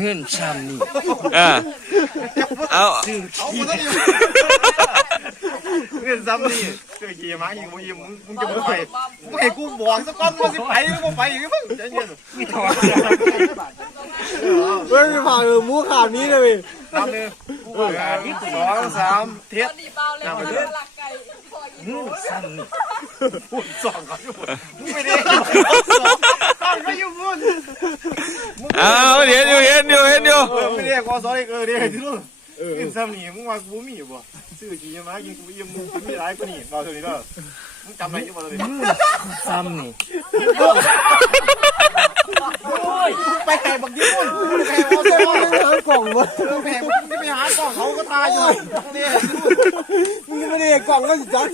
เงินซ้ำนี่อ่าเอาเอาคนนั้นเงินซ้ำนี่เจอขี่มาอีกมึงมึงมึงจะไปมึงให้กูบอกสักก้อนมึงสิไปมึงไปอีกมึงใจเย็นเฮ้ยผ่านหมูขาดนี้เลยตามเลยสองสามเทียตอนนี้เบาเลยว่าหลักไก่พอกินเงินซ้ำนี่พูดสองเขาอยู่มึงไม่ได้ต้อง ไปอยู่มึงเอาเห็นอยู่เห็นอยู่เห็นอยู่เออไม่ได้ขอสอนอีกเออเดี๋ยวที่นู้นเงินซ้ำนี่มึงว่ากูมีอยู่บ่ซื้อจีนมากินกูยังมึงมีหลายกว่านี่มาเท่านี้เด้อมึงจำอะไรอยู่บ่ตอนนี้ซ้ำนี่ ไปไหนบักญี่ปุ่นไปไหนออสเตรเลียหากล่องวะไปไหนไม่ไปหากล้องเขาก็ทายอยู่นี่มึงไม่ได้กล่องก็สิจัด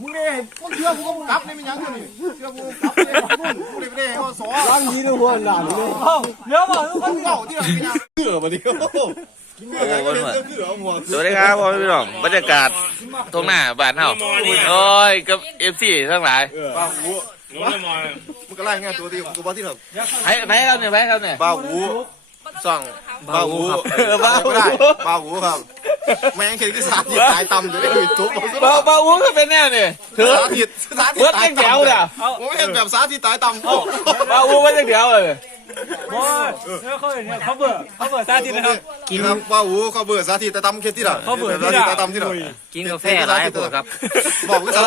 มึงเนี่ยมึงเชื่อกูก็มึงกลับนี่มันยังอยู่นี่เชื่อกูกลับนี่มึงกูเลยไม่ได้ให้ว่าสอนร่างนี้นะหัวหลานเลยเดี๋ยวบอกทุกคนเก่าที่เราเป็นยังเกือบมาดิโอ้โอ้วันวันสวัสดีครับพ่อพี่น้องบรรยากาศตรงหน้าบ้านเฮาโอ้ยกับเอฟซีทั้งหลาย บ้าหูมึงก็ไล่งานตัวที่กูบอกที่แบบไปไปครับเนี่ยไปครับเนี่ยบ้าหูส่องบ้าหูบ้าหูบ้าหูครับแม่งเคยที่สาธิตตายต่ำเลยทุบเบาเบาอุ้งก็เป็นแนวนี่ถือสาธิตสาธิตเบิดยังเดียวเนี่ยผมเห็นแบบสาธิตตายต่ำโอ้เบาอุ้งมันยังเดียวเลยเขาเบื่อเขาเบื่อซาทิตนะครับกินครับบ้าหูเขาเบื่อสาธิตตายต่ำเคสที่ละเขาเบื่อสาธิตตายต่ำที่ละกินกาแฟหลายปวดครับบอกว่าสา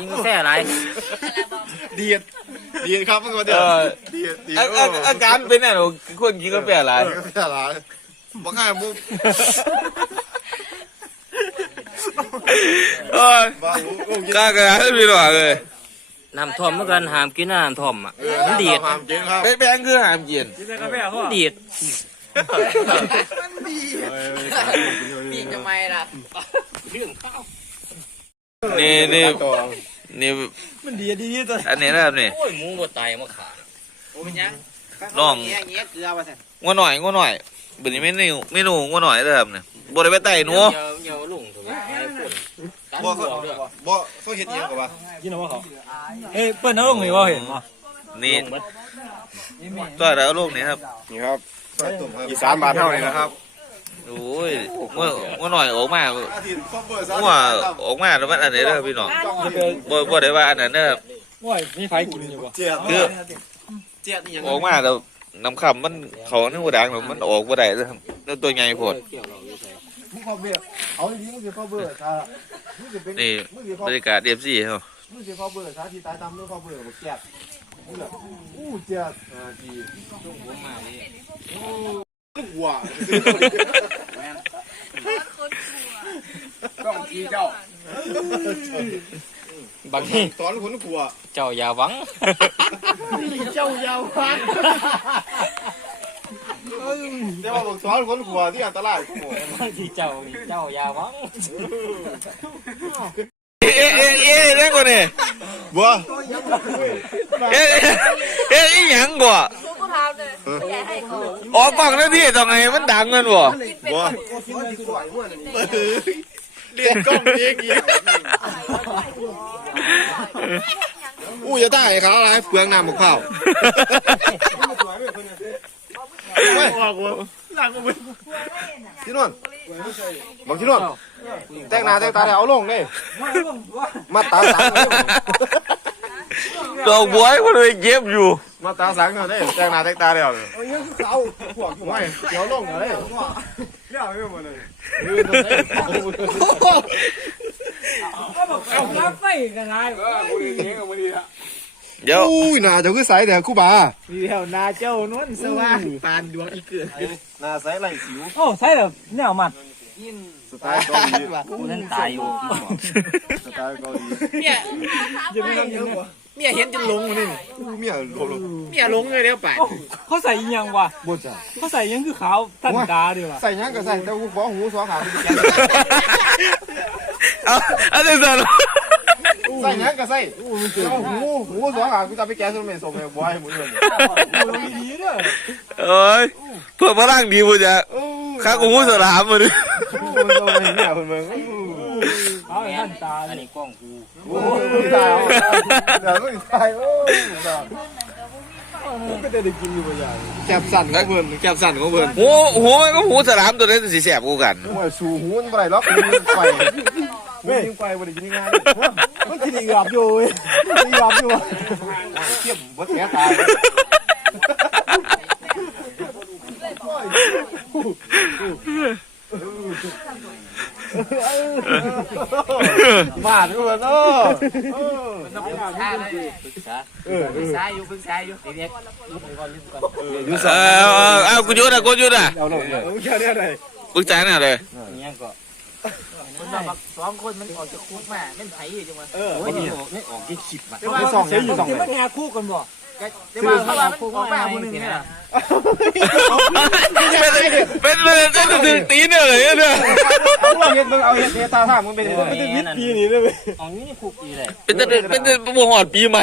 ธิตกินกาแฟหลายดีดดีดครับเมื่อกี้เออดีดดีดอาอาอาการเป็นแนวคนกินกาแฟหลายก็ไม่อะไรบอกง่ายมุกโอ้ยบ้าหูโอ้ยกล้ากระดาษพี่น้องเลยน้ำท่อมเมื่อกันหามกินน้ำท่อมอะมันดีดห้ามกินครับเป็นแบงคือหามกินกินกาแฟพ่อดีดปีกทำไมล่ะนี่นี่ นี่มันดีดีตัวอันนี้นะครับนี่โอ้ยหมูบ่ตายมาขาโอ้เป็นยังน้องเงี้ยเงี้ยเกลือว่าซั่นงัวหน่อยงัวหน่อยบัดนี้ไม่นูไม่นูงัวหน่อยเลยครับเนี่ยบ่ได้ไปไต่หนูเดี๋ยวเดี๋ยวลุงถูกไหมไอ้คนตัดบ่หัเขาวด้วยบ่เขาเห็นยังกับว่ากินเอาว่าเขาเอ้ยเปิ้ลน้องหรือว่าเห็นป่ะนี่ตัวเดี๋ยวลูกนี่ครับนี่ครับอีสานบาทเท่านี้นะครับ โอ้ยงัวงัวหน่อยออกมาอาทิตย์เขาเปิดสางัวออกมาแล้วมันอันไหนเด้อพี่น้องบ่บ่ได้ว่าอันนั้นเด้อครับว้ยมีไฟกินอยู่ป่ะเจียบคือเจี๊ยบนี่ยังออกมาแล้วน้ำคำมันเขาในหัวดังแล้วมันออกบ่ได้เลยครับแล้วตัวใหญ่โพดเกี่ยวเราอยู่ใส่มึงขอเบื่อเอาจริงมึงจะขอเบื่อซะมึงจะเป็นนี่มึงจะขอบรรยากาศ FC เฮามึงจะขอเบื่อซะที่ตายตามมึงขอเบื่อบ่แก่มึงแบบอู้เจ็ดอ่าดี หัวต้องกีเจ้าบางทีตอนคนหัว เจ้าอย่าหวัง เจ้ายาวพันเดี๋ยวมาบอกสอนคนหัวที่อันตรายกูหมดบางทีเจ้านี่เจ้าอย่าหวัง เอ๊ะเอ๊ะเอ๊ะเอ๊ะกว่านี่บัวเอ๊ะเอ๊ะอีหยังกว่า ออกกล้องแล้วพี่ต้องให้มันดังเงินบ่บัวเรียนกล้องเองอีกอู้จะได้เขาอะไรเปลืองน้ำมะพร้าวที่นู่นบอกที่นู่นแต่งหน้าแต่งตาแล้วเอาลงเลยมาตาสังดอกบัวมันเลยเก็บอยู่ มาตาสังเนาะเด้แต่งหน้าแต่งตาแล้วเนี่ยเอาพวกไม่เดี๋ยวลงเลยเดี๋ยวไม่หมดเลยเอากาแฟกันไงเดี๋ยวอุ้ยหน้าเจ้าคือใสแต่คู่บาเดี๋ยวนาเจ้านวลสว่างปานดวงอีเกือหน้าใสไหลสิวโอ้ใช่แบบเนี่ยมัดสไตล์เกาหลีกูนั่นตายอยู่สไตล์เกาหลีเมียเมียเห็นจนลงนี่เมียลงลงเมียลงเลยเดี๋ยวป่านเขาใส่ยังวะบ่จ้ะเขาใส่ยังคือขาวท่านตาดีวะใส่ยังก็ใส่แต่หูฟ้องหูสองขาไปแกงเอาอันนี้สั่นใส่ยังก็ใส่เอาหูหูสองขากูจะไปแกงส้มเมส้มเลยบ่ให้หมดเลยดีเด้อเอ้ยเพื่อพลังดีบ่จ้ะข้ากูมูสลามมาดิมันโดนเมียคนเมืองเอาท่านตาอันนี้กล้องกู โอ้ยตายเดี๋ยวก็ตายโอ้ยก็จะได้กินอยู่บ่อย่างแก็บสั่นของเพิ่นแก็บสั่นของเพิ่นหูหูมันก็หูสลามตัวนี้สิแสบกูกันโอ้ยสู่หูมันบ่ได้หรอกมันยิงไปมันยิงไปบ่ได้กินง่ายมันกินอีกรอบอยู่เว้ยอีกรอบอยู่เทียบบ่แท้ตาย บ้านก็เนาะสายอยู่พึ่งสายอยู่เด็กเออเอากูยุดอะกูยุดอะเอาลงเลยแค่นี้อะไรปรึกษาหน่อยเลยคนแบบสองคนมันออกจากคุกมาเล่นไผ่อยู่จังวะเออไม่ออกไม่ออกกี่สิบอะแต่ว่าสองเนี่ยสองเลมันยงาคู่กันบ่ แต่ว่าเขาว่ามันออกมาคนนึงเนี่ยเป็นเป็นเป็นจะถึงตีนเนี่ยเลยเนี่ยเอาเห็ดมึงเอาเห็ดเห็ดตาท่ามึงเป็นยังไงปีนี้เลยของนี้นี่คุกอีเลยเป็นจะเป็นจะบวหอดปีใหม่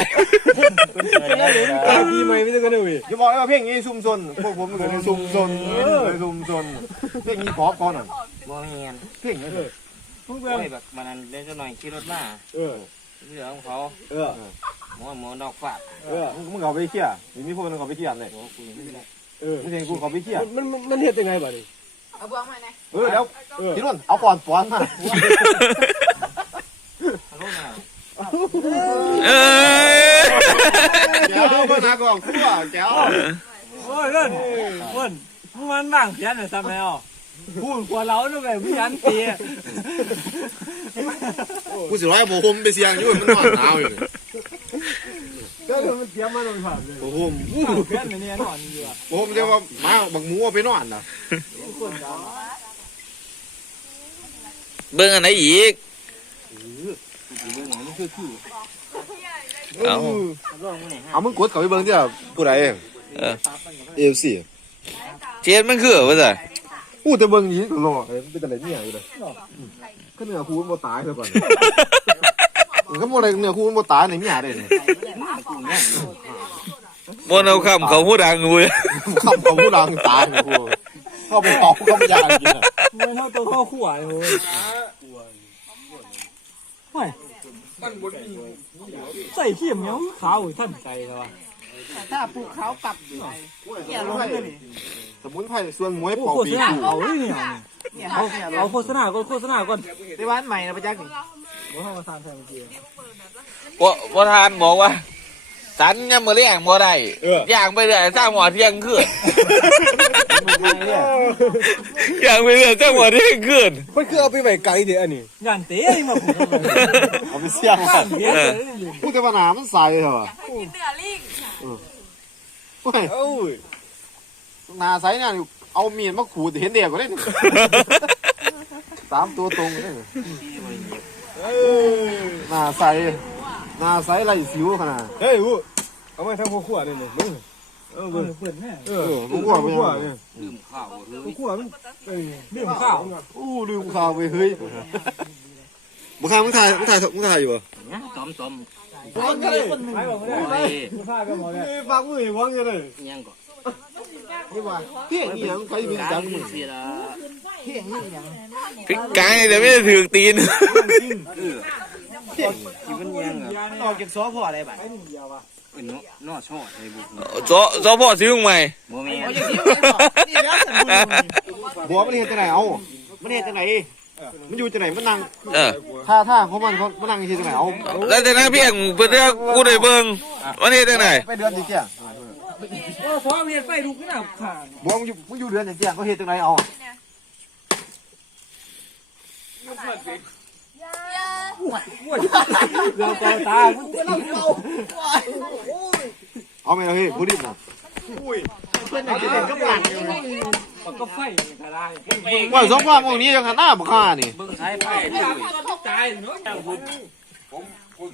ปีใหม่ไม่ต้องกันเลยอย่าบอกว่าเพลงนี้ซุ่มซนพวกผมเหมือนซุ่มซนซุ่มซนเพลงนี้พอก่อนอะบ่เงียนเพลงนี้โอ้ยแบบมันนั้นเล่นจะหน่อยขี่รถมาเออเรื่องของเขาเออ หมอหมอนอกฝาดเออมึงเอาไปเขี่ยมีพวกมึงเอาไปเขี่ยเลยโอ้คุยไม่ได้เออไม่ใช่กูเอาไปเขี่ยมันมันมันเฮ็ดยังไงบ่นี่เอาบ้องมาไหนเออแล้วพี่นุ่นเอาก่อนป้อนมาฮัลโหลนะเออแก้วมาหน้าก่อนคู่อะแก้วโอ้ยเล่นเล่นมันบ้างเพี้ยนน่ะทำไมอะพูดกว่าเราด้วยแบบพี่ยันตีกูสิร้อยโบผมไปเสียงอยู่มันนอนหนาวอยู่ ก็มันเตรียมมาโดนผ่านเลยโบผมเพี้ยนเนี่ยนอนอยู่อะโบผมเรียกว่ามาบักหมูเอาไปนอนนะเบิ่งอันไหนอีกเอาเอามึงกดเขาไปเบิ่งที่ผู้ใดเออเอฟซีเทียนมันคือว่าไงพูดแต่เบิ่งนี้ตลอดเลยเป็นอะไรเนี่ยอยู่เลยก็เนื้อคูมันบ่ตายเลยก่อน ก็บ่ได้เนื้อคูมันบ่ตายในเมียได้เนี่ยบนเอาคำเขาพูดดังงูเลยคำของผู้ดังตายเนี่ยกูเข้าไปตอกเข้าไปยากินอะมันเท่าตัวข้อขั้วเลยโอ้ยใส่เขี้ยมเหนียวขาวท่านใจเลยวะถ้าปูเขากลับเนี่ยลงเลยสมุนไพรส่วนมวยโอ้เป่าโฆปีษณากูเอาเลยเนี่ยเอาเอาโฆษณาก่อนโฆษณาก่อนในวันใหม่นะประจักษ์นี่ บ่เข้ามาทานแทนเมื่อกี้บ่บ่ทานบอกว่าสันยังมือเลี้ยงบ่ได้ย่างไปเรื่อยสร้างหมอเที่ยงคืนย่างไปเรื่อยสร้างหมอเที่ยงคืนมันคือเอาไปไว้ไกลเดี๋ยวอันนี้งานเตะมาผมเอาไปเสี่ยงบ้านเพี้ยนเลยพูดแต่ว่าหนามันใส่เหรอกินเนื้อลิงเฮ้ยเอ้ยหนาใส่เนี่ยเอามีดมาขูดเห็นเด็กก็ได้นี่สามตัวตรงเลย หนาใส่หนาใส่ไรสิวขนาดเฮ้ยอู้เอามาทำข้อขั้วเลยเนี่ยมึงเออเปิดแม่เออกูกลัวไปยังข้อขั้วมันเออเรื่องข้าวอู้ลืมข่าวไปเฮ้ยมึงถ่ายมึงถ่ายมึงถ่ายมึงถ่ายอยู่เหรอนะต้มต้มคนนี้คนหนึ่งไม่บอกไม่ได้ข้าก็บอกเลยฟังมือฟังยังไงยังก็นี่ ว่าเพี้ยนี่ยังใครมีจังมึงเสียละพริกไก่เดี๋ยวไม่ได้ถือตีนที่มันยังอะออกจากซอพออะไรบ้างเป็นเนาะนอชอดเลยบุซอซอพ่อซื้อใหม่บ่แม่เอาอย่างนี้เลยบอกนี่แล้วฉันพูดบัวมันเห็นจะไหนเอามันเห็นจะไหนมันอยู่จะไหนมันนั่งเออท่าท่าของมันเขามันนั่งที่จะไหนเอาแล้วแต่นั้นเพียงเพื่อกูได้เบิ่งวันนี้จังไหนไปเดือนจีเกี้ย ซอเมียไฟลุกนี่นะขาดบัวมันอยู่มันอยู่เดือนจีเกี้ยเขาเห็นจะไหนเอาเราตาตาคุณเอาไหมเอาเฮ้ยบุรีนะก็ไฟกระไรว่าสองว่างวงนี้ยังหน้าบุค่านี่เบิ่งสายไฟตายเนาะ เฮ้ย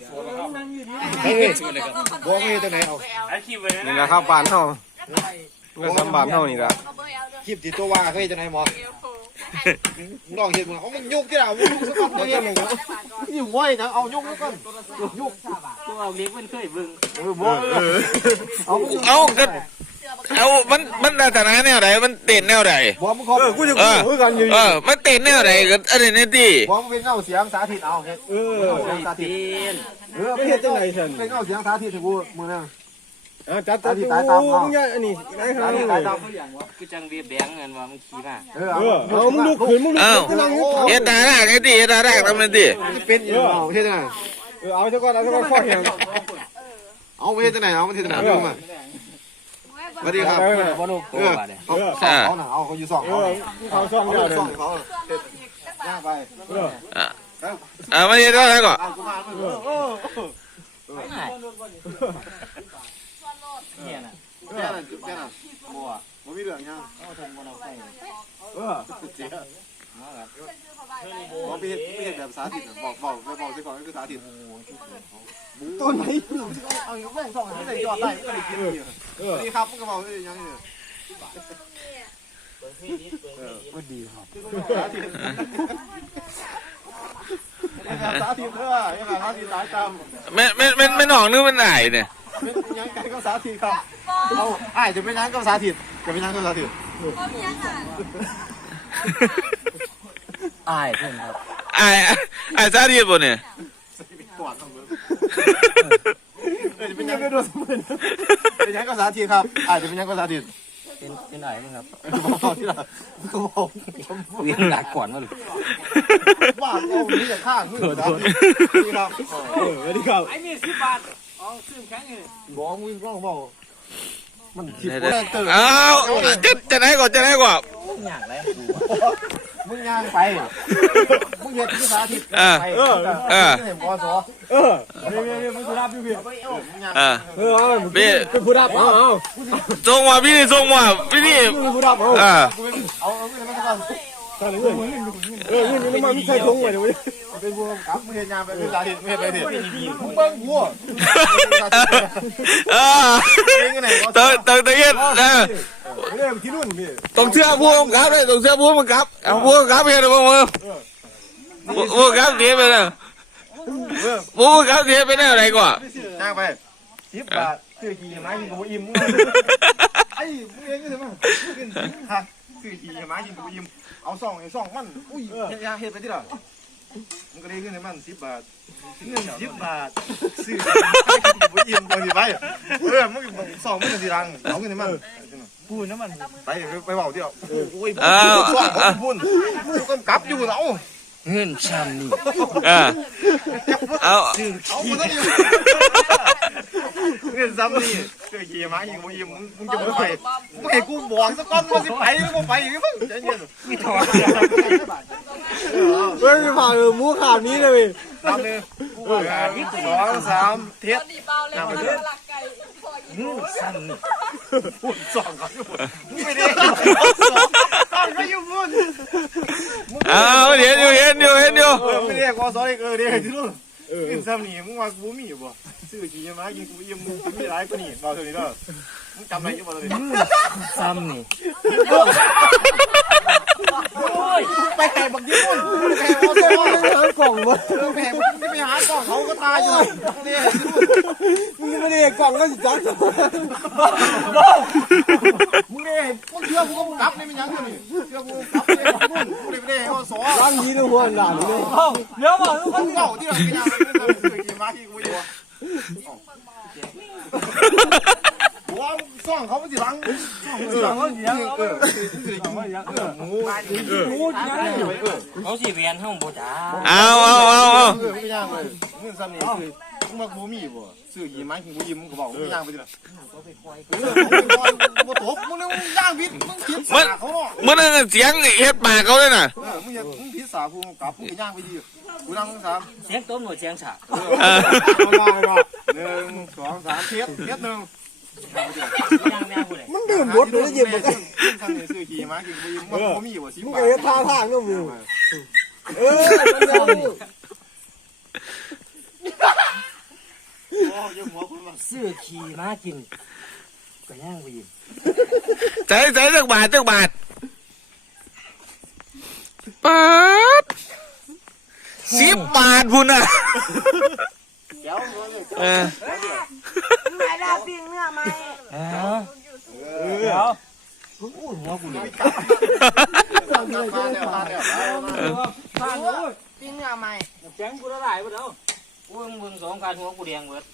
บัวมันเห็นจะไหนเอานี่นะครับบานเฮาเมื่อสามบานเฮานี่ละคลิปที่ตัวว่าเขาเห็นจะไหนหมอลองเห็นมึงเอามันยุกที่เรายุกสักคนเดียมึงอยู่ง่อยนะเอายุกแล้วก็ยุกตัวเอาเล็กมันเคยเบิ่งเออบัวเอาเอาก็ เอามันมันลักษณะแนวไหนมันเต้นแนวไหนบัวมันเขาเออกูจะเออคุยกันอยู่เออมันเต้นแนวไหนก็อันนี้นี่ดิบัวมันเป็นเงาเสียงสาธิตเอาเฮ้ยเออเสียงสาธิตตีนเออไม่เห็นจังไรฉันเป็นเงาเสียงสาธิตถึงกูมือนั่งจัดจัดที่ตายตามเขามึงอันนี้ไหนหาตายตามคือจังเวียแบงเงินว่ามึงขี่มาเออเออเอามึงลุกขึ้นมึงลุกอ้าวขึ้นนั่งอยู่เฮ็ดหน้าแรกเฮ็ดดิเฮ็ดหน้าแรกทำนั่นดิเป็นอยู่เอาเฮ็ดจังไดเออเอาซะก่อนเอาซะก่อนข้อแห้งเอาเฮ็ดจังไดเอาเฮ็ดจังไดดูมา สวัสดีครับเออบ่ลูกเอตัวอบาดเนี่ยเขาสองเขาน่ะเอาเขาอยู่สองเอเขาอเขาสองเขาเดียวเด้สอองเขาย่างไปเอออ่ามาเฮ็ดอะไรก่อนเอากูมาเออเออเนี่ยน่ะแค่นั้นแค่นั้นบัวบ่มีเหลืองยังเออบอกไปเฮ็ดไปเฮ็ดแบบสาธิตบอกบอกไปบอกไปก่อนคือสาธิตต้นไหนเอาอย่างแม่งสองไม่ได้ยอดได้ไม่ได้กินอยู่เออนี่ครับมึงก็บอกว่ายังนี่สาธิตเด้อยังไงสาธิตสายตามแม่แม่แม่แม่น้องนึกมันไหนเนี่ยเป็นยังไงก็สาธิตครับเอาไอ้จะเป็นยังก็สาธิตจะเป็นยังก็สาธิต อ้ายเพิ่นครับไอ้ไอ้ซาดีบ่เนี่ยกอดทั้งมือเออจะเป็นยังก็โดนเป็นยังก็สาธิตครับไอ้จะเป็นยังก็สาธิตเป็นเป็นอ้ายมึงครับบอกที่ละก็บอกเวียงหนักก่อนมาลูกว่าเอานี้จะฆ่าขึ้นนะนี่ครับเออสวัสดีครับไอ้มีสิบบาทเอาซื้อแข็งเลยบอกมึงร้องบอก มันคิดเดี๋ยวว่าเติร์ๆอ้าวจะจะไหนก่อนจะไหนก่อนยากเลยมึงย่างไป มึงเห็นที่สาธิตอ่าไปเออเออเห็นบอสอเออนี่นี่นี่มึงรับพี่พี่มึงย่างอ่าเออเอาพี่เป็นผู้รับเอาเอาส่งมาพี่นี่ส่งมาพี่นี่เป็นผู้รับเอาอ่าเอาเอา ตาก่อนตอนนี้เงินเออเงินนี่มันไม่ใส่ถุงไว้เดี๋ยวเป็นบัวกับเห็นยางไปเป็นสาธิตมึงเห็นไปดิมึงเบิ้งบัวอ่าเองไงบองติงเติงเงที่นู่นพี่ต้องเชื่อพวกครับเลยต้องเชื่อพวกมันครับเอาพวกครับเฮ็ดบ่มึงพวกครับเดี๋ยวไปแล้วพวกครับเดี๋ยวไปแล้วอะไรก่อนย่างไปสิบบาทซื้อกี่ไม้กินกับอิ่มไอ้มึงเองก็ใช่ไหมขึ้อทีไม้ยิงกูยิม เอาสองไอ้สองมัน อุ้ยเฮ็ดยาเฮ็ดไปที่ละมันก็ได้ขึ้นในมันสิบบาทเงินสิบบาทซื้อกูยิมตัวนี้ไปเออมึงสองมึงสิรังเอาเงินในมันปูน้ำมันไปไปเบาเดียวโอ้ยอ้าวสองของพุ่นมึงกำกับอยู่เอา เงินช้ำนี่อ่าเอาเอาหมดแล้วเงินซ้ำนี่เสื้อยีมายิงกูยิมมึงจะไปมึงให้กูบอกสักก้อนมึงสิไปมึงไปมึงใจเย็นมีถอนเฮ้ยผ่าเออมูขาดนี้เลยตามเลยสองสามเทียดีเบาเลยมาหลักไก่พอกินซ้ำนี่พูดสองเขาอยู่ไม่ได้ส องเขาอยู่พูดเอาเดี๋ยวอยู่เห็นอยู่เห็นอยู่เออไม่ได้กอสอเออเดี๋ยวที่นู่นกินซ้ำนี่มึงว่ากูมีอยู่บ่ ซื้อกี่มากินกูยิมมึงมีหลายกว่านี่บอกเท่านี้เด้อมึงจำอะไรอยู่บ่เท่านี้ซ้ำนี่ไปแห่งบักญี่ปุ่นไปแห่กอาเสื้อหาเจอกล่องวะแห่ไม่ไปหากล้องเขาก็ทายอยู่นี่มึงไม่ได้กล่องก็สิจัดมึงเนี่ยมึงเชื่อกูก็มึงกลับนี่มันยังอยู่นี่เชื่อกูกลับนี่มึงไม่ได้กอาสอร่างนี้ในหัวหนาเลยเดี๋ยวบอกทุกคนเก่าที่เราไปยังซื้อกี่มาที่กูอยู่ ว่าซ่องเขาไม่สิรังซ่องเขาสิรังเอองูจะได้เขาสิเวียนห้องบ่จ้าเอาเอาเอาเอาเออไม่ย่างเลยมึงซ้ำนี่คือมึงมากูมีบ่ซื้อกี่ไม้กินกูยิ้มมึงก็บอกมึงย่างไปดิล่ะเออมึงตกมึงมึงย่างพิษมึงพิษสาเขาเนาะเมื่อนั้นเสียงเฮ็ดปากเขาเลยน่ะ เออมึงอย่ามึงพิษสากูกลับมึงก็ย่างไปดิกูนั่งมึงสามเสียงต้มหน่วยเสียงฉากเออหนึ่งสองสามเทียบเทียบหนึ่งย่างแม่ผู้ใดมึงดื่มรถเลยเย็บมากันซ้ำนี่ซื้อกี่ไม้กินกูยิ้มมึงกูมีบ่สิมึงบาก็เฮ็ดทท่าทางก็มึงเออมันยาว โอ้ยหัวคุณมาซื้อขี่มากินก็ย่างไปยินใจใจจักบาทจักบาทปาดสิบบาทพุ่นน่ะเออไม่ได้ปิ้งเนื้อไหมเออเดี๋ยวอู้หัวกูเลยผ่านเลยปิ้งเนื้อไหมแข็งกูละลายไปแล้ว อู้มึงสองการหัวกูแดงเบิด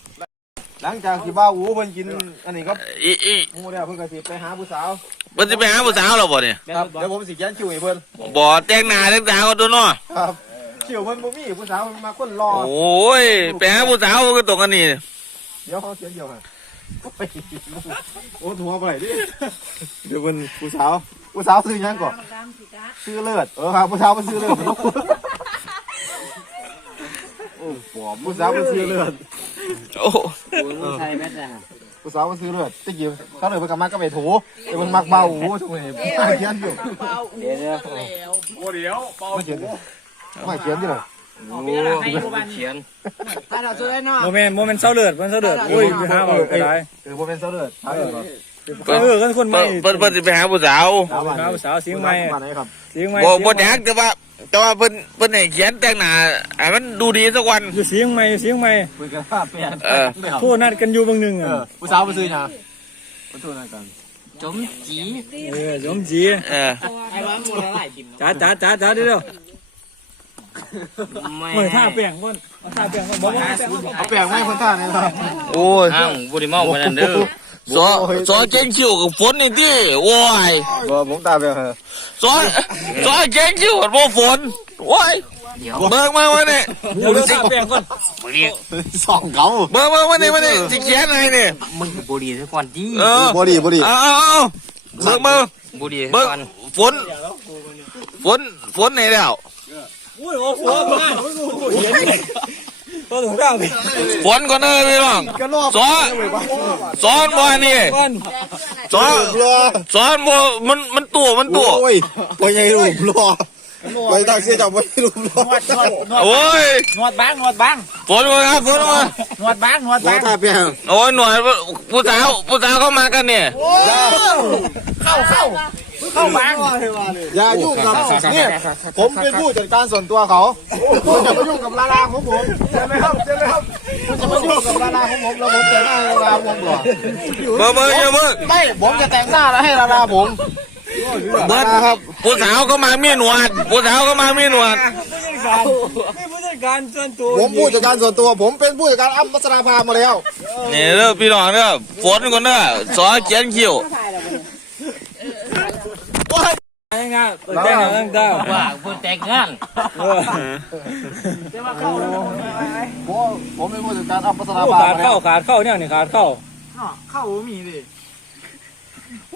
หลังจากที่บ้าอูเพิ่นกินอันนี้ก็อีอีหมูแล้วเพิ่นก็สิไปหาผู้สาวเพิ่นสิไปหาผู้สาวแล้วบ่เนี่ยครับเดี๋ยวผมสิเขียนคิวให้เพิ่นบ่แต่งหน้าแต่งตาก็ตัวเนาะครับคิวเพิ่นบ่มีผู้สาวเพิ่นมาคนรอโอ้ยไปหาผู้สาวก็ตรงกันนี่เดี๋ยวเขาเขียนเดียวให้โอ้หัวไปไหนดิเดี๋ยวเพิ่นผู้สาวผู้สาวซื้อหยังก่อนซื้อเลือดเออครับผู้สาวมันซื้อเลือดโอ้ ปอมผู้สาวมันซื้อเลือดโอ้ใช่แม่จ้ะผู้สาวมันซื้อเลือดตะกี้เขาเลยไปกับมักก็ไปถูแต่มันมักเบาหูช่วงนี้เขียนอยู่เดี๋ยวเดี๋ยวโอ้เดี๋ยวเป่าไม่เขียนไม่เขียนอยู่เลยให้กูบ้านเขียนถ้าเราช่วยเนาะโมเมนต์โมเมนต์เศร้าเลือดมันเศร้าเลือดโอ้ยไปหาเอาไปได้เออผมเป็นเสาเลือด เออกันคนใหม่เพิ่นเพิ่นสิไปหาผู้สาวสาวผู้สาวเสียงใหม่บ้านไหนครับเสียงใหม่บ่บ่แดกแต่ว่าแต่ว่าเพิ่นเพิ่นให้เขียนแต่งหน้าให้มันดูดีสักวันเสียงใหม่เสียงใหม่คุยกันว่าเปลี่ยนเออโทษนัดกันอยู่บางหนึ่งอะผู้สาวมาซื้อนะมาซื้อนั่นกันจมจีเออสมจีเออไอ้บ้านมูลอะไรกินจ้าจ้าจ้าจ้าเดี๋ยวไม่ท่าเปลี่ยนก่อนท่าเปลี่ยนก่อนบอกว่าเอาแปลงไม่คนท่าเนี่ยครับโอ้ยอ้าวบ่ได้เมาปนนั้นเด้อ สอสอเก่งคิวกับฝนนี่ติโอ้ยบ่ผมตาแปลงสอสอเก่งคิวกับบ่ฝนโอ้ยเบิ่งมาวันนี้เดี๋ยวท่าเปลี่ยนก่อนสองเก่าเบิ่งมาวันนี้วันนี้สิเขียนให้นี่มึงบุรีซะก่อนจีเออบอดี้บอดี้เอาเอาเอาเบิ่งมาบุรีเบิ่งฝนฝนฝนไหนแล้วโอ้ยโอ้โหมาเห็น ตัวถุงเท้าไปฝนก่อนเด้อพี่น้องก็รอบสอสอนบ่นี่ก่อนสอนรอสอนบ่มันมันตัวมันตัวโอ้ยไปยังรูปรอ ไปตักเสียจับไปรูปรอโอ้ยหนวดบางหนวดบางฝนมาครับฝนมาหนวดบางหนวดบ่บางตาแปลงโอ้ยหน่วยผู้สาวผู้สาวเข้ามากันเนี่ยเข้าเข้าเข้าบางอย่ายุ่งกับเนี่ยผมเป็นผู้จัดการส่วนตัวเขาคุณจะมายุ่งกับลาลาของผมใช่ไหมครับใช่ไหมครับคุณจะมายุ่งกับลาลาของผมแล้วผมแต่งหน้าให้ลาลาผมเหรอเบอร์เบอร์เยอะเบอร์ไม่ผมจะแต่งหน้าแล้วให้ลาลาผม เบอร์ครับผู้สาวเข้ามามีหนวดผู้สาวเข้ามามีหนวดไม่ผู้จัดการส่วนตัวผมผู้จัดการส่วนตัว ผมเป็นผู้จัดการอัมพัชราภามาแล้วนี่เด้อพี่น้องเด้อฝนก่อนเด้อสอเขียนคิวยังไงตัวแจ้งตั้งแต่ว่าพูดแต่งงานเออผมผมเป็นผู้จัดการอัมพัชราภาขาดมาแล้เข้าวขาดเข้าเนี่ยนี่ขาดเข้าเข้ามีดิปว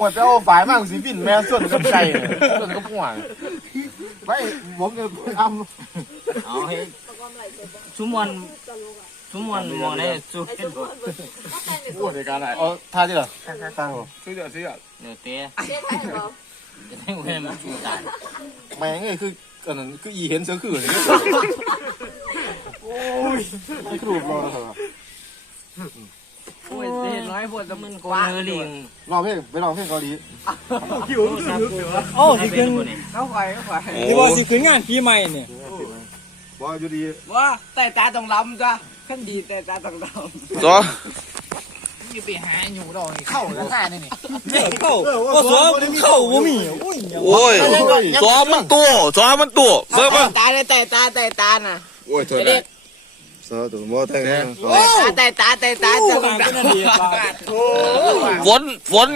ดไปเอาฝ่ายมากสีบินแม่ส่วนกับไก่ส่วนกับหัวไม่ผมจะทเอาให้ชุมวันชุมวันมองได้ชุมำผู้จัดการอะไรเอาท่าที่เหรอท่าเหรอซื้อเดี๋ยวซื้อเดี๋ยวเตะจะให้เว้นมันชูตายแม่งไงคืออันนั้นคืออีเห็นเสือคือเลยโอ้ยไม่ครูรอเถอะ โอ้ยเตะน้อยปวดจะมึนกว่าเนื้อลิงรอเพลงไปลองเพลงเกาหลีโอ้สิขึ้นเข้าไปเข้าไปที่ว่าสิขึ้นงานปีใหม่เนี่ยว่าอยู่ดีว่าแต่ตาต้องล้ำจ้ะขั้นดีแต่ตาต้องล้สอำนี่ไปหาอยู่ดอกเข้าแล้วตาเนี่ยนี่เข้าก็สวมเข้าบ่มีโอ้ยโอ้ยสอมันตัวสอมันตัวเบิ่งมาตาแต่ตาแต่ตาน่ะโอ้ยเธอ ได้สาธุโมแต่งงานแต่ตาแต่ตาแต่ตาเป็นอันดีป่ะฝนฝน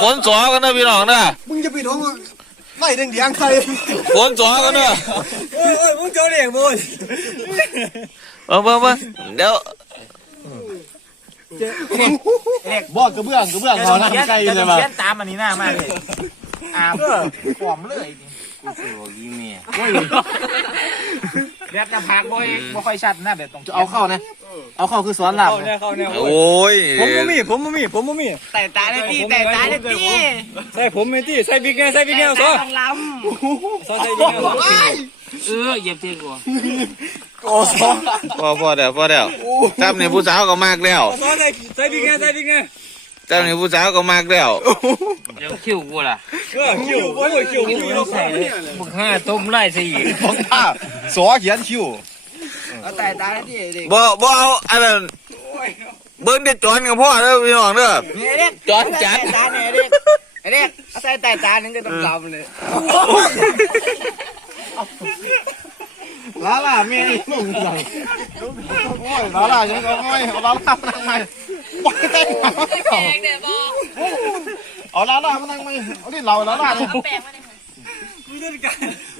ฝนสอกันนะพี่น้องเด้อมึงจะไปท้องไม่เด้งเดียงใครฝนสอกันเด้อโอ้ยมึงเจ้าเลี้ยงบ่ยเบิ่งเบิ่งเดี๋ยวเล็กบอกกระเบื้องกระเบื้องเขาหน้าใกล้เลยมาเขียนตามอันนี้หน้ามากเลยอ่าขวมเลย กูสวยยี่เมียเดี๋ยวจะพักบ่อยบ่ค่อยชัดนะแบบตรงจะเอาเข้านะ เอาเข้าคือสอนหลับเข้าแน่เข้าแน่โอ้ยผมบ่มีผมบ่มีผมบ่มีแต่ตาได้ที่แต่ตาได้ที่ใส่ผมไม่ที่ใส่บิ๊กแน่ใส่บิ๊กแน่ซอต้องล้ซอใส่บิ๊กแน่ซอำเออเหยียบเทียงกูโอ้สอนพอพอแล้วพอแล้วจำนี่ผู้สาวก็มากแล้วซอใส่ใส่บิ๊กแน่ใส่บิ๊กแน่ จำนี่ผู้สาวก็มากแล้วเดี๋ยวคิวกูล่ะเออคิวโอ้ยคิวบ่มีใส่มึงห้าต้มไล่สิของข้าสอเขียนคิวเอาแต่ตาได้ที่เด็กบ่บ่เอาอันนั้นเบิ่งได้จอนกับพ่อเด้อพี่น้องเด้อเนี่ยเด็กจอนจัดตาเนี่ยเด็กเด็กเอาใส่แต่ตานี่จะต้องล้ำเลยลาล่าเมียนี่มึงใส่โอ้ยลาล่ายังก็ง่อยเอาลาล่านั่งใหม่ ปากแกงเนี่บอกเอาลาลามานั่งไหมเอาที่เราลาลาเลยแปลงมาเลยผู้จัดการ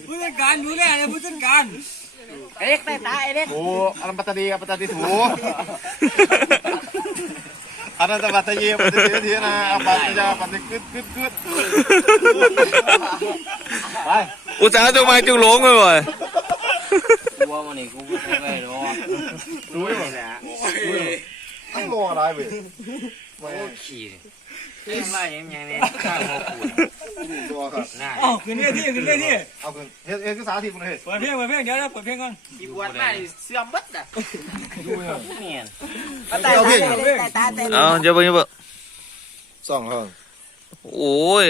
ผู้จัดการดูแลเลยผู้จัดการไอ้เล็กใต้ตาไอ้เล็กโอ้อันนั้นปัตตานีกับปัตตานีถูอันนั้นปัตตานีปัตตานีทีนะปัตตานีปัตตานีกึดกึดกึดไปอุตส่าห์จะมาจุงหลงเลยว่ะกูว่ามันนี่กูก็ใช้ไปรอรู้อยู่ ต้องรออะไรเว้ยขี่เรื่องไรยังไงเนี่ยข้างหัวกูรอครับน่าเอ้าขึ้นเวทีขึ้นเวทีเอาคืนเฮ็ดเฮ็ดคือสาธิตมันเลยเปิดเพลงเปิดเพลงเดี๋ยวนะเปิดเพลงก่อนอีบวชมาเสื่อมบัดอะเนี่ยใต้ตาไอ้เล็กใต้ตาใต้เอาเดี๋ยวเบิ่งเดี๋ยวเบิ่งสองห้องโอ้ย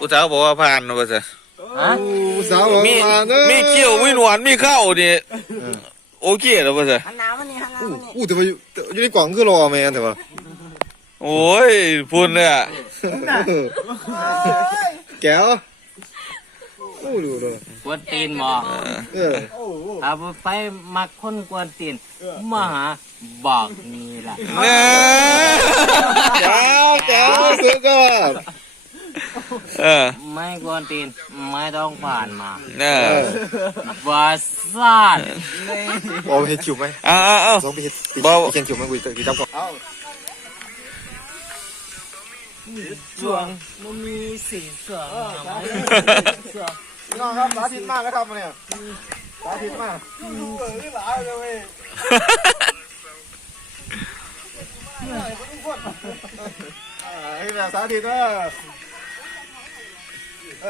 อุตส่าห์บอกว่าผ่านว่าซะฮะสาวบอกมีมาเนอะมีเกี่ยวมีหนวดมีเข้านี่ โอเคแล้วว่าซะหันหน้ามันนี่หันหน้ามันนี่อู้แต่ว่าอยู่อยู่ในกล่องคือรอแม่แต่ว่าโอ้ยพุ่นเนี่ยแก้วอู้ดูดูกวนตีนหมอเออถ้าไปมักคนกวนตีนมาหาบอกนี่ล่ะเนี่ยแก้วแก้วสุดยอด เออ ไม่กวนตีน ไม่ต้องผ่านมาเนี่ยบาซาดโอ้เฮ็ดคิวไหมเอาเอาเอา สองไปเฮ็ดบ่เขียนคิวไหมกูจะจับก่อนเอาช่วงมันมีสีสวงพี่น้องครับสาธิตมากนะครับเนี่ยสาธิตมากให้แบบสาธิตเด้อเออ ส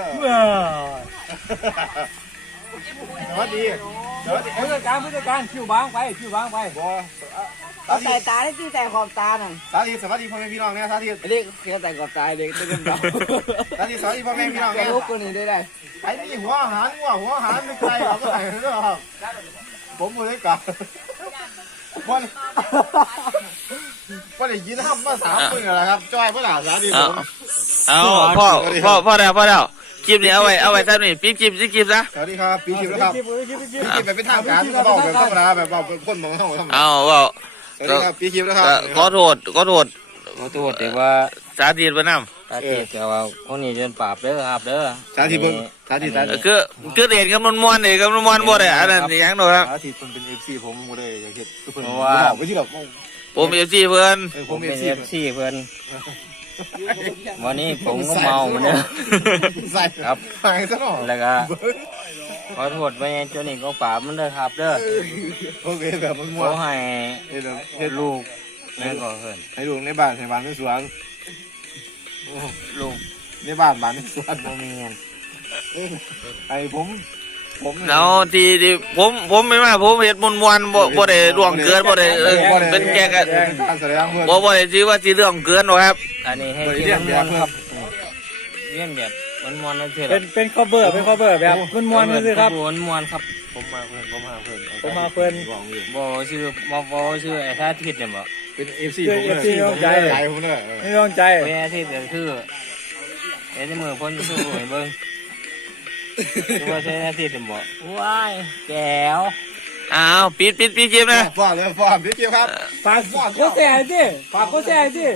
วัสดีสวัสดีผู้จัดการผู้จัดการคิวบางไปคิวบางไปบอเอาใส่ตาได้ที่ใส่ขอบตาหน่อยสาธิตสวัสดีพ่อแม่พี่น้องเนี่ยสาธิตไอ้เล็กเขียนใส่ขอบตาเด็กเป็นเราสาธิตสวัสดีพ่อแม่พี่น้องแกเนี่ยลุกคนนี้ได้ได้ไอ้นี่หัวอาหารหัวหัวอาหารไม่ใช่ครับไม่ใช่ครับผมมือได้กับวันวันได้ยินห้ามมาสามมือแล้วครับจ้อยพ่อหลานสาธิต เอาผมเอาพ่อพ่อพ่อแล้วพ่อแล้วคลิปนี้เอาไว้เอาไว้ท่านนี่ปิ๊บคลิปปิ๊บคลิปซะสวัสดีครับปีคิวนะครับคิวคิวคิวปีคิวแบบเป็นทางการก็บอกแบบธรรมดาแบบบอกเป็นคนมองเข้าธรรมดาเอาเว่าสวัสดีครับปีคิวนะครับก็ขอโทษขอโทษขอโทษแต่ว่าสาธิตไปนำตาเกียแต่ว่าคนนี้เดินปราบเด้อครับเด้อสาธิตเพิ่งสาธิตสาธิตคือคือเด่นกับมวนๆนี่กับมวนๆบ่ได้อันนั้นอีหยังดอกครับสาธิตเพิ่งเป็นเอฟซีผมผมเลยอยากเห็นทุกคนเพราะว่าไม่ใช่หรอกผมเอฟซีเพิ่นผผมมเอเป็ฟนซีเอฟซีเพิ่น วันนี้ผมก็เมาเหมือนเดิมใส่ครับไปซะหน่อยแล้วก็ขอโทษไปเจ้านี่ก็ปราบมันเด้อครับเด้อโอเคแบบมันมัวเขาให้เฮ็ดเฮ็ดลูกนี่ก็เพิ่นให้ลูกในบ้านในบ้านในสวนลูกในบ้านบ้านในสวนบ่มีเงินไอ้ผม ผมเอาที่ที่ผมผมไม่มาผมเฮ็ดมวนๆบ่บ่ได้ร่วงเกินบ่ได้เออเป็นแกกันการแสดงเพื่อนบ่บ่ได้สิว่าสิเรื่องเกินหรอกครับ อันนี้ให้บริกิเรียนนมแบวบนเพื่ๆอครับเรียนแบบมันมวนๆนั่นเถอะเป็นเป็นคอเบอร์เป็นคอเบอร์แบบมันมวนนี่สิครับมันมวนครับผมมาเพื่อนผมมาเพื่อนผมมาเพิ่นบอกอยู่บ่ชื่อบ่บ่ชื่อไอ้ท่าทิศเนี่ยบ่เป็นเอฟซีผมเลยใจผมเลยไม่ต้องใจไอ้ทิศเนี่ยคือไอ้ที่มือเพิ่นสู้ให้เบิ่งคือ ว่าใช่ท่าทิศเนี่ยบ่ว้ายแก้วอ้าวปิดปิดปิดคลิปนะฟอดเลยฟอดพี่เกียวครับฝากโคแซ่สิฝากโคแซ่สิ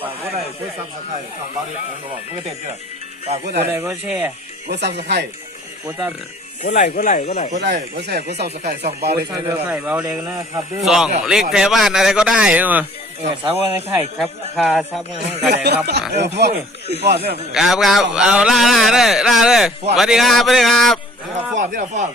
ฝากก็ได้กดซับสไครต์สองบาทนี่ผมบอกมึงก็เต็มที่ฝากก็กดไลได้ค์กดแชร์กดซับสไครต์กดตับ กดไลค์กดไลค์กดไลค์กดได้กดแชร์กดซับสไครต์สองบาทกเลดยซับสไครต์เบาเล็กนะครับเด้อส่องเลขแถวบ้านอะไรก็ได้เออเออซับสไครต์ครับค่าซับเงินกันได้ครับเออฟอดฟอดเนี่ยครับครับเอาล่าล่าเลยล่าเลยสวัสดีครับสวัสดีครับฟอดที่เราฟอด